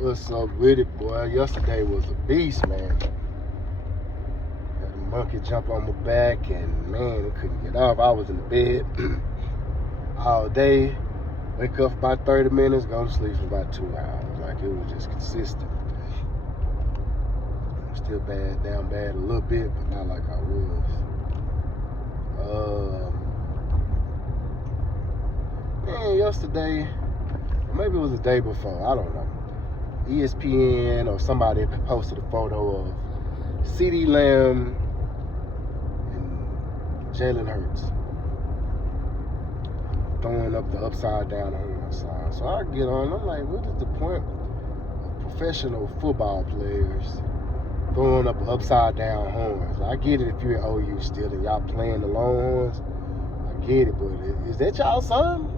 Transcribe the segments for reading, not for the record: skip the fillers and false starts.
What's up with it, boy? Yesterday was a beast, man. Had a monkey jump on my back, and man, it couldn't get off. I was in the bed all day. Wake up for about 30 minutes, go to sleep for about 2 hours. Like, it was just consistent. Still down bad a little bit, but not like I was. Man, yesterday, or maybe it was the day before, I don't know. ESPN or somebody posted a photo of CeeDee Lamb and Jalen Hurts throwing up the upside down horn sign. So I get on, I'm like, what is the point of professional football players throwing up upside down horns? I get it if you're at OU still and y'all playing the Longhorns. I get it, but is that y'all son?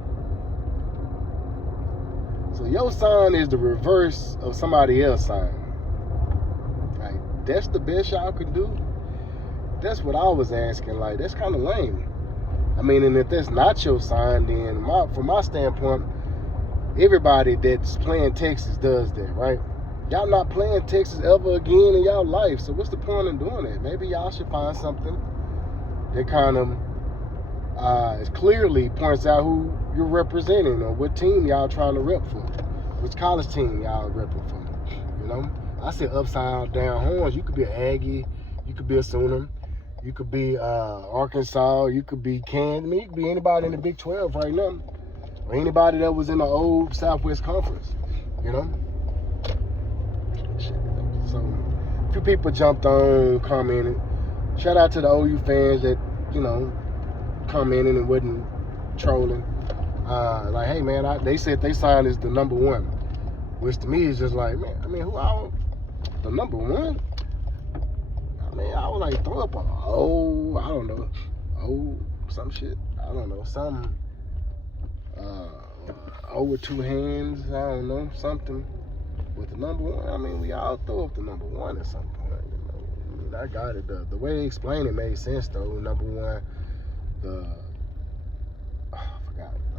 So your sign is the reverse of somebody else's sign. Like, that's the best y'all can do? That's what I was asking. Like, that's kind of lame. I mean, and if that's not your sign, then from my standpoint, everybody that's playing Texas does that, right? Y'all not playing Texas ever again in y'all life. So what's the point in doing that? Maybe y'all should find something that kind of clearly points out who you're representing or what team y'all trying to rep for, which college team y'all repping for. You know, I said upside down horns. You could be an Aggie, you could be a Sooner, you could be Arkansas, you could be Kansas. I mean, you could be anybody in the Big 12 right now, or anybody that was in the old Southwest Conference. You know. So a few people jumped on, commented. Shout out to the OU fans that, you know, commenting and wasn't trolling. Like, hey man, they said they signed as the number one, which to me is just like, man, I mean, the number one? I mean, I was like, throw up I don't know, some shit, I don't know, some with two hands, I don't know, something with the number one. I mean, we all throw up the number one at some point, you know. I mean, I got it. The way they explained it made sense though. Number one,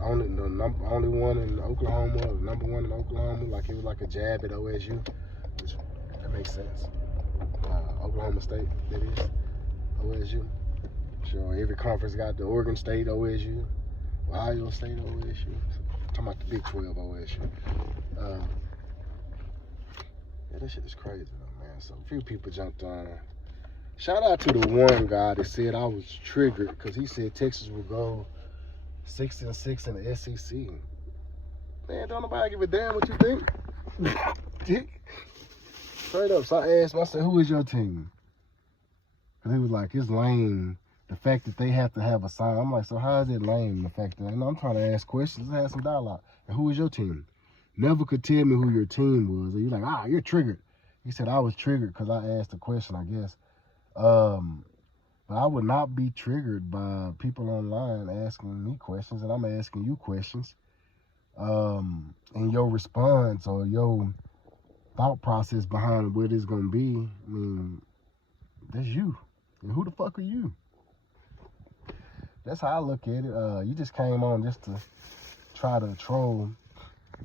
only one in Oklahoma, number one in Oklahoma, like it was like a jab at OSU, which that makes sense. Oklahoma State, that is, OSU. Sure, every conference got the Oregon State OSU, Ohio State OSU. I'm talking about the Big 12 OSU. Yeah, this shit is crazy though, man. So a few people jumped on. Shout out to the one guy that said I was triggered because he said Texas will go 6-6 in the SEC. Man, don't nobody give a damn what you think. Straight up. So I asked him, I said, who is your team? And he was like, it's lame, the fact that they have to have a sign. I'm like, so how is it lame, the fact that, I'm trying to ask questions and have some dialogue. And who is your team? Never could tell me who your team was. And you're like, you're triggered. He said, I was triggered because I asked a question, I guess. But I would not be triggered by people online asking me questions, and I'm asking you questions. And your response or your thought process behind what it's going to be, I mean, that's you. And who the fuck are you? That's how I look at it. You just came on just to try to troll.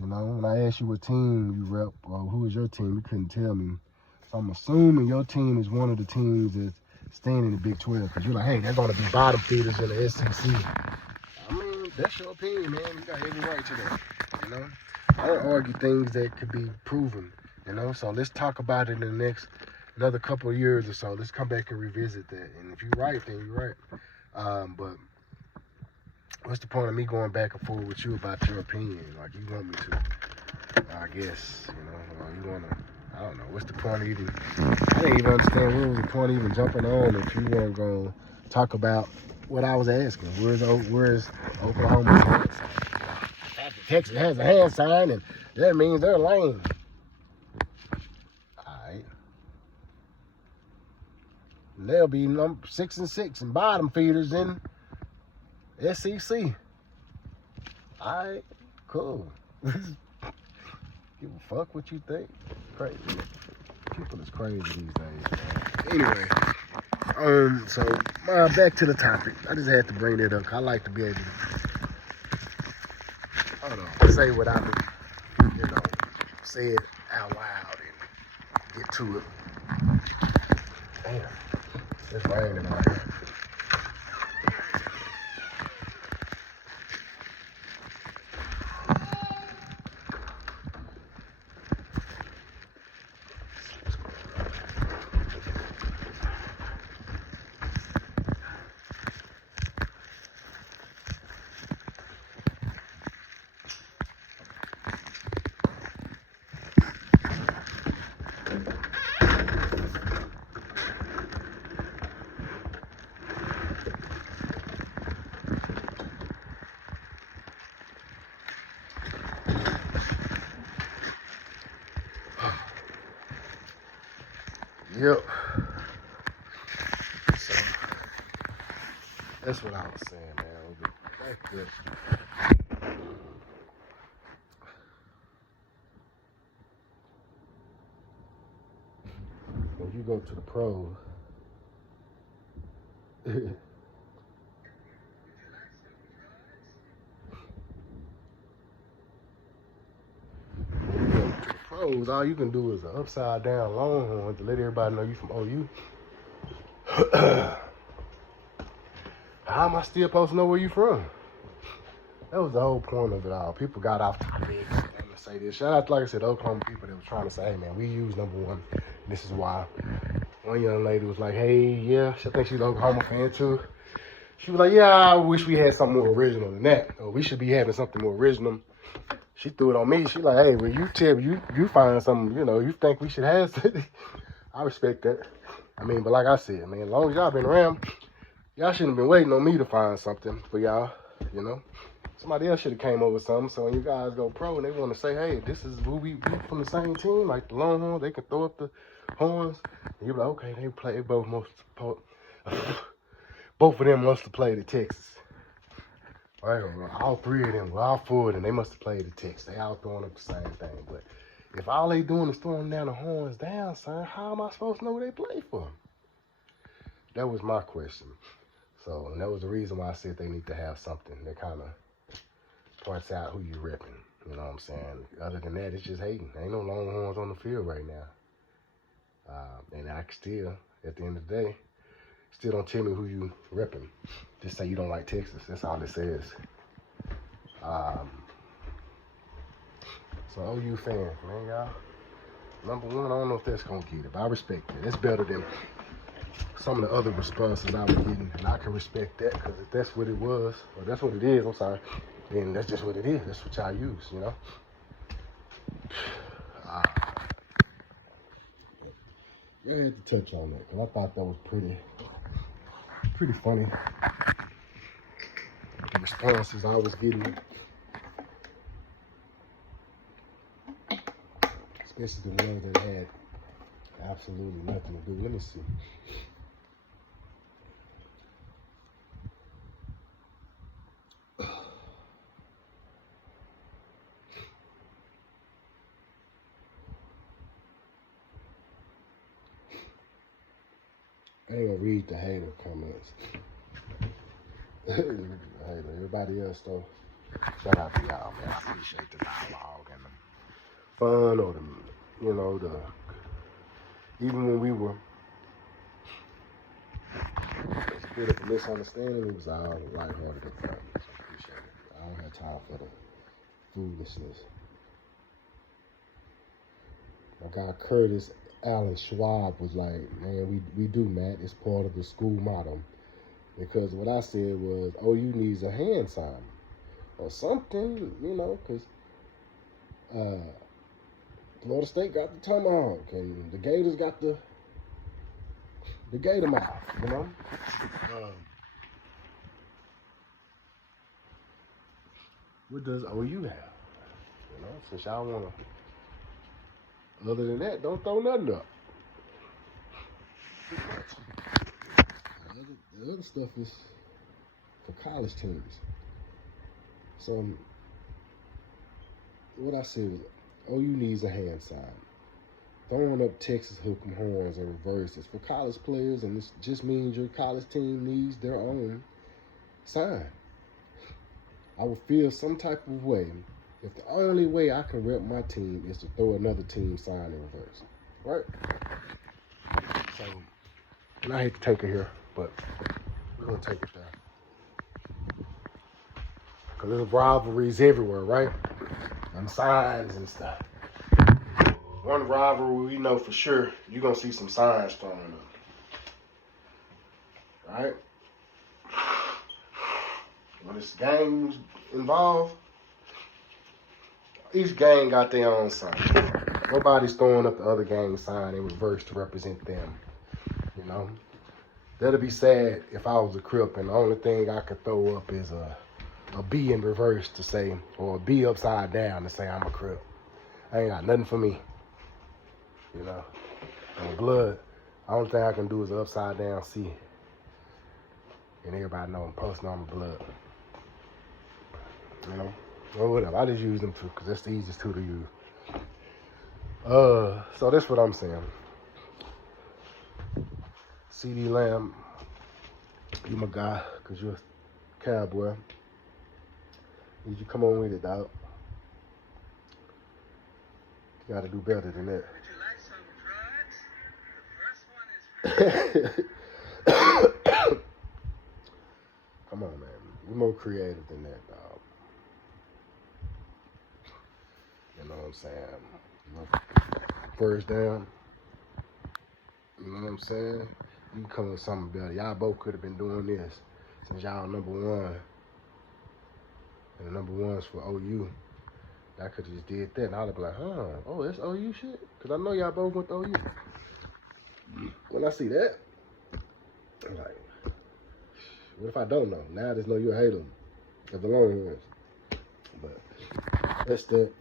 You know, when I asked you what team you rep or who is your team, you couldn't tell me. So I'm assuming your team is one of the teams that's staying in the Big 12, because you're like, hey, they're going to be bottom feeders in the SEC. I mean, that's your opinion, man. You got every right to that, you know? I don't argue things that could be proven, you know? So let's talk about it in the next, another couple of years or so. Let's come back and revisit that. And if you're right, then you're right. But what's the point of me going back and forth with you about your opinion? Like, you want me to, I guess, you know, or you want to, I don't know. What's the point of even, I didn't even understand what was the point of even jumping on if you weren't going to talk about what I was asking. Where's Oklahoma's hand sign? Texas has a hand sign, and that means they're lame. All right. And they'll be 6-6 and bottom feeders in SEC. All right, cool. Give a fuck what you think. Crazy. People is crazy these days, man. Anyway, so back to the topic. I just had to bring that up. I like to be able to say what I, say it out loud and get to it. Damn, it's raining out here. Yep. So that's what I was saying, man. Back there. When you go to the pros, all you can do is an upside down longhorn to let everybody know you from OU. How am I still supposed to know where you from? That was the whole point of it all. People got off topic. I'm gonna say this. Shout out to, like I said, Oklahoma people that were trying to say, hey man, we use #1. This is why. One young lady was like, hey, yeah, I think she's an Oklahoma fan too. She was like, yeah, I wish we had something more original than that. Or we should be having something more original. She threw it on me. She like, hey, well, you tell you find something, you think we should have something. I respect that. I mean, but like I said, man, as long as y'all been around, y'all shouldn't have been waiting on me to find something for y'all, Somebody else should have came over with something. So when you guys go pro and they want to say, hey, this is who we from the same team, like the Longhorns, they can throw up the horns. And you're like, okay, they both both of them must have played at Texas. Right, all three of them, all four of them, they must have played at Texas. They all throwing up the same thing. But if all they doing is throwing down the horns down, son, how am I supposed to know who they play for? That was my question. So, and that was the reason why I said they need to have something that kind of points out who you repping. You know what I'm saying? Other than that, it's just hating. Ain't no Longhorns on the field right now. And I still, at the end of the day, still don't tell me who you repping. Just say you don't like Texas. That's all it says. So OU fans, man, y'all. #1, I don't know if that's gonna get it, but I respect it. It's better than some of the other responses I was getting, and I can respect that because if that's what it was, or that's what it is, I'm sorry, then that's just what it is. That's what y'all use, Yeah, I had to touch on that because I thought that was pretty funny. The responses I was getting, especially the ones that had absolutely nothing to do. Let me see. I ain't gonna read the hater comments. Everybody else though, shout out to y'all, man. I appreciate the dialogue and the fun, or even when we were a bit of a misunderstanding, it was all lighthearted and fun. So I appreciate it. I don't have time for the foolishness. My guy Curtis Allen Schwab was like, man, we do, Matt. It's part of the school motto. Because what I said was, OU needs a hand sign or something, because Florida State got the tomahawk and the Gators got the gator mouth, What does OU have? Since y'all want to, other than that, don't throw nothing up. The other stuff is for college teams. So what I said was, OU needs a hand sign. Throwing up Texas hook 'em horns in reverse is for college players, and this just means your college team needs their own sign. I would feel some type of way if the only way I can rep my team is to throw another team sign in reverse, right? So, and I hate to take it here, but we're gonna take it there. Cause there's rivalries everywhere, right? And signs and stuff. One rivalry we know for sure, you're gonna see some signs thrown up. Right? When it's games involved, each gang got their own sign. Nobody's throwing up the other gang's sign in reverse to represent them. You know? That'd be sad if I was a Crip and the only thing I could throw up is a B in reverse to say, or a B upside down to say I'm a Crip. I ain't got nothing for me. You know? And blood, the only thing I can do is an upside down C. And everybody know I'm posting on my blood. You know? Or whatever. I just use them too, because that's the easiest two to use. So that's what I'm saying. CD Lamb, you my guy, because you're a cowboy. Need you come on with it, dog. You gotta do better than that. Would you like some drugs? The first one is Come on, man. You're more creative than that, dog. You know what I'm saying? First down. You know what I'm saying? You can come with something better. Y'all both could have been doing this since y'all number one. And the number one's for OU. I could have just did that. And I'd have been like, oh, that's OU shit? Because I know y'all both went to OU. When I see that, I'm like, what if I don't know? Now I just know you're a hater of the Longhorns. But that's that.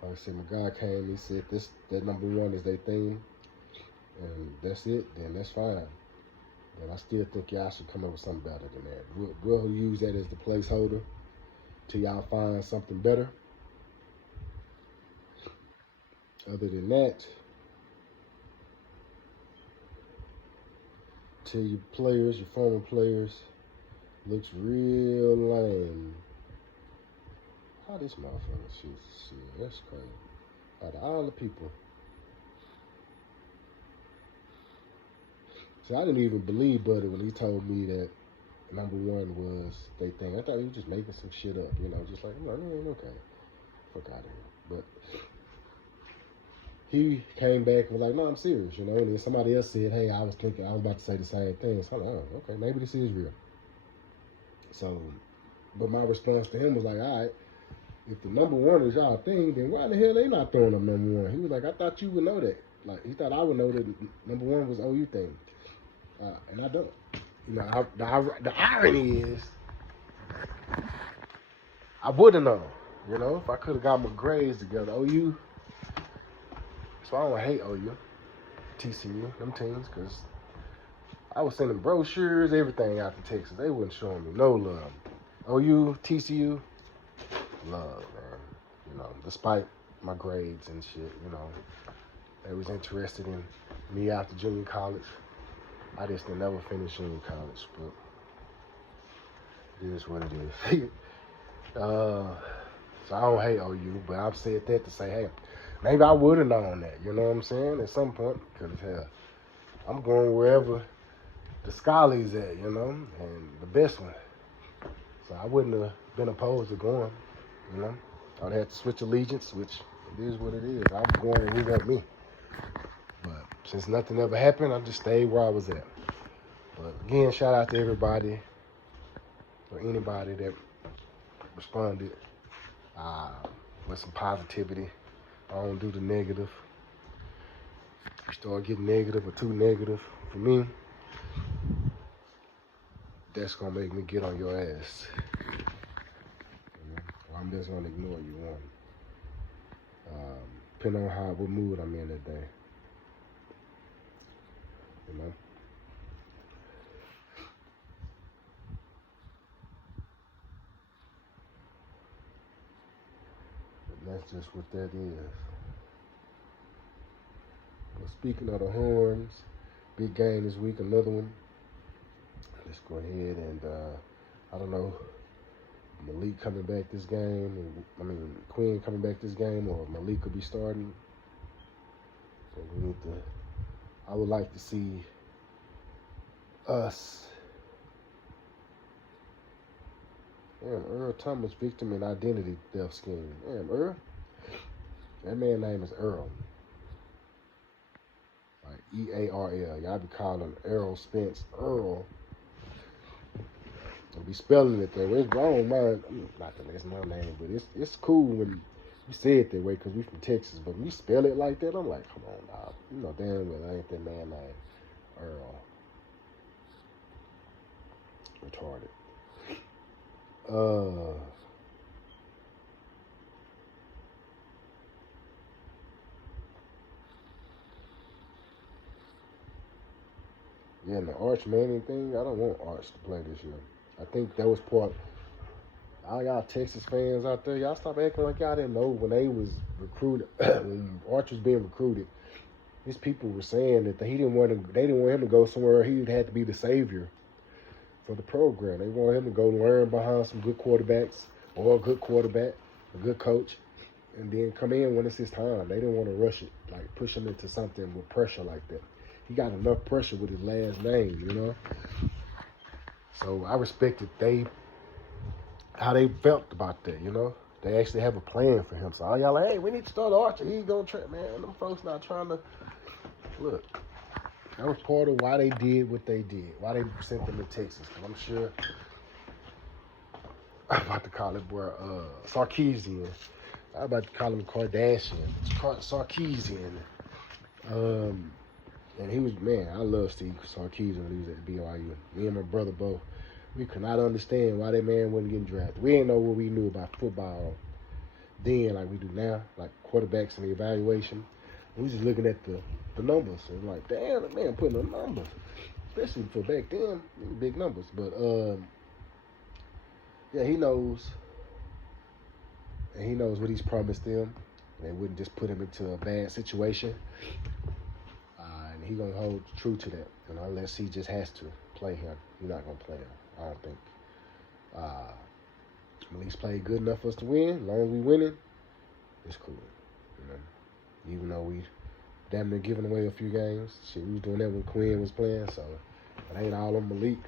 Like I said, my guy came, he said that number one is their thing, and that's it, then that's fine. But I still think y'all should come up with something better than that. We'll use that as the placeholder till y'all find something better. Other than that, tell your players, your former players, looks real lame. How this motherfucker shit, that's crazy. Out of all the people. See, I didn't even believe Buddy when he told me that number one was they thing. I thought he was just making some shit up, you know, just like, no, okay. Fuck out of here. But he came back and was like, no, I'm serious, you know, and then somebody else said, hey, I was about to say the same thing. So I'm like, oh, okay, maybe this is real. So, but my response to him was like, all right, if the number one is y'all thing, then why the hell they not throwing up number one? He was like, I thought you would know that. Like, he thought I would know that number one was OU thing. And I don't. You know, the irony is, I would have known. You know, if I could have got my grades together. OU. So I don't hate OU, TCU, them teams, because I was sending brochures, everything out to Texas. They wasn't showing me no love. OU, TCU, love, man. You know, despite my grades and shit, you know, they was interested in me after junior college. I just didn't never finish junior college, but it is what it is. So I don't hate OU, but I've said that to say, hey, maybe I would have known that, you know what I'm saying, at some point, because hell, I'm going wherever the scholarly's at, you know, and the best one. So I wouldn't have been opposed to going, you know. I'd have to switch allegiance, which it is what it is. I'm going where he want me. But since nothing ever happened, I just stayed where I was at. But again, shout out to everybody or anybody that responded with some positivity. I don't do the negative. You start getting negative or too negative for me, that's going to make me get on your ass. Or I'm just going to ignore you one. Depending on what mood I'm in that day. You know? But that's just what that is. But speaking of the Horns, big game this week, another one. let's go ahead and I don't know, Malik coming back this game. Quinn coming back this game, or Malik could be starting. So we need to. I would like to see us. Damn, Earl Thomas victim in identity theft scheme. Damn, Earl. That man's name is Earl. Like E-A-R-L. Y'all be calling Errol Spence Earl. I'll be spelling it that way. It's wrong, man. Not that it's my name, but it's cool when you say it that way because we from Texas. But when you spell it like that, I'm like, come on, dog. You know damn well that ain't that man name. Earl. Retarded. Yeah, and the Arch Manning thing, I don't want Arch to play this year. I think that was part. All y'all Texas fans out there, y'all stop acting like y'all didn't know when they was recruited. When Arch was being recruited, these people were saying that they didn't want him to go somewhere he had to be the savior for the program. They wanted him to go learn behind some good quarterbacks or a good quarterback, a good coach, and then come in when it's his time. They didn't want to rush it, like push him into something with pressure like that. He got enough pressure with his last name, you know. So I respected how they felt about that, you know. They actually have a plan for him. So all y'all like, hey, we need to start Archer. He's gonna try, man. Them folks not trying to look. That was part of why they did what they did. Why they sent them to Texas. And I'm sure I'm about to call it Sarkeesian. I'm about to call him Kardashian. Sarkeesian. And he was, man, I love Steve Sarkisian when he was at BYU. Me and my brother both. We could not understand why that man wasn't getting drafted. We didn't know what we knew about football then like we do now, like quarterbacks and the evaluation. We was just looking at the numbers and like, damn, that man putting the numbers. Especially for back then, big numbers. But yeah, he knows. And he knows what he's promised them. They wouldn't just put him into a bad situation. And he gonna hold true to that. And unless he just has to play him, he's not gonna play him. I don't think. Malik's played good enough for us to win. As long as we winning, it's cool. You know? Even though we damn near giving away a few games. Shit, we was doing that when Quinn was playing, so it ain't all on Malik.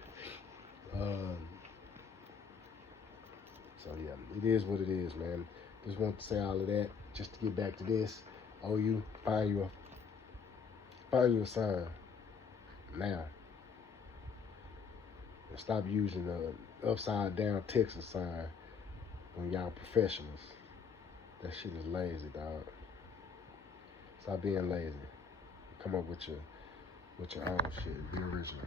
So yeah, it is what it is, man. Just want to say all of that just to get back to this. OU, find you a sign now. And stop using the upside down Texas sign when y'all professionals. That shit is lazy, dog. Stop being lazy. Come up with your own shit. Be original.